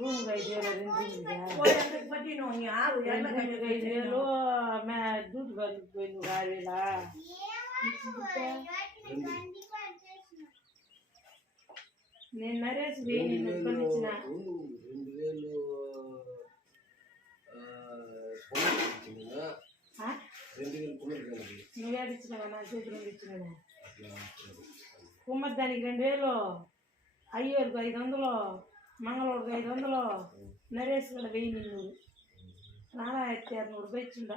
room 5,000 duty వాళ్ళకి పోయింది 6,000 నేను నరేష్ వేయి ఇచ్చిన 2,000 నువ్వేడిచ్చినావా నా చేతులు ఇచ్చినా కుమ్మరి దానికి 2,000 అయ్యోరికి 500 మంగళవాడికి 500 నరేష్ కూడా 1,000 నానా 600 రూపాయలు ఇచ్చిండ